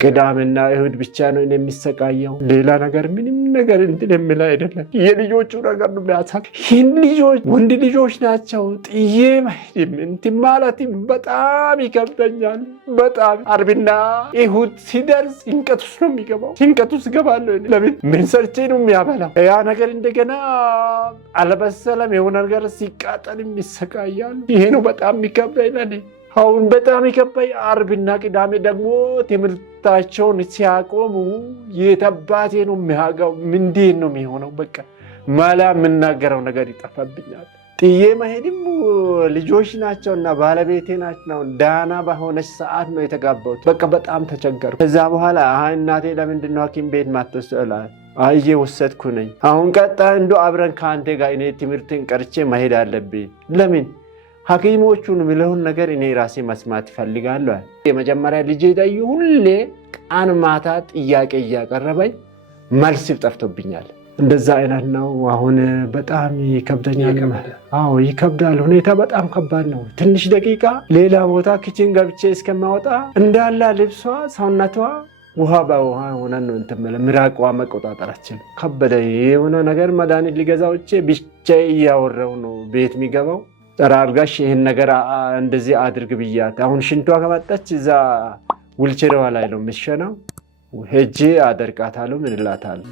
ቅዳሜና እሁድ ብቻ ነው የሚሰቃየው። ሌላ ነገር ምንም ነገር እንትን የሚል አይደለም። የልጆቹ ነገር ነው የሚያሳቅ። ይህን ልጆች ወንድ ልጆች ናቸው ጥዬ እንትን ማለት በጣም ይከብደኛል። በጣም አርብና እሁድ ሲደርስ ጭንቀት ውስጥ ነው የሚገባው። ጭንቀት ውስጥ እገባለሁ። ለምን ምን ሰርቼ ነው የሚያበላው? ያ ነገር እንደገና አልበሰለም። የሆነ ነገር ሲቃጠልም ይሰቃያል። ይሄ ነው በጣም የሚከብደኝ ለኔ። አሁን በጣም ይከብዳኝ። አርብና ቅዳሜ ደግሞ ትምህርታቸውን ሲያቆሙ የተባቴ ነው የሚያጋው። ምንድን ነው የሚሆነው? በቃ ማላ የምናገረው ነገር ይጠፋብኛል። ጥዬ መሄድም ልጆች ናቸውና ባለቤቴ ናቸው። ዳና በሆነች ሰዓት ነው የተጋባሁት። በቃ በጣም ተቸገርኩ። ከዛ በኋላ እናቴ ለምንድን ነው ሐኪም ቤት ማትወስደው? አየ ወሰድኩ ነኝ። አሁን ቀጣ እንዶ አብረን ከአንተ ጋር እኔ ትምህርትን ቀርቼ መሄድ አለብኝ። ለምን ሐኪሞቹን የሚለውን ነገር እኔ ራሴ መስማት ይፈልጋለሁ። የመጀመሪያ ልጄ ዳዩ ሁሌ ቀን ማታ ጥያቄ እያቀረበኝ መልስ ጠፍቶብኛል። እንደዛ አይነት ነው። አሁን በጣም ይከብደኛል። አዎ ይከብዳል። ሁኔታ በጣም ከባድ ነው። ትንሽ ደቂቃ ሌላ ቦታ ኪችን ገብቼ እስከማወጣ እንዳላ ልብሷ ሰውነቷ ውሃ በውሃ ሆነን ነው እንትመለ ምራቋ መቆጣጠራችን ከበደ። የሆነ ነገር መድኃኒት ሊገዛውቼ ብቻ እያወራው ነው ቤት የሚገባው። ጠራርጋሽ ይህን ነገር እንደዚህ አድርግ ብያት። አሁን ሽንቷ ከመጣች እዛ ውልቸሪዋ ላይ ነው የምትሸናው። ሄጄ አደርቃታለሁ። ምን እላታለሁ?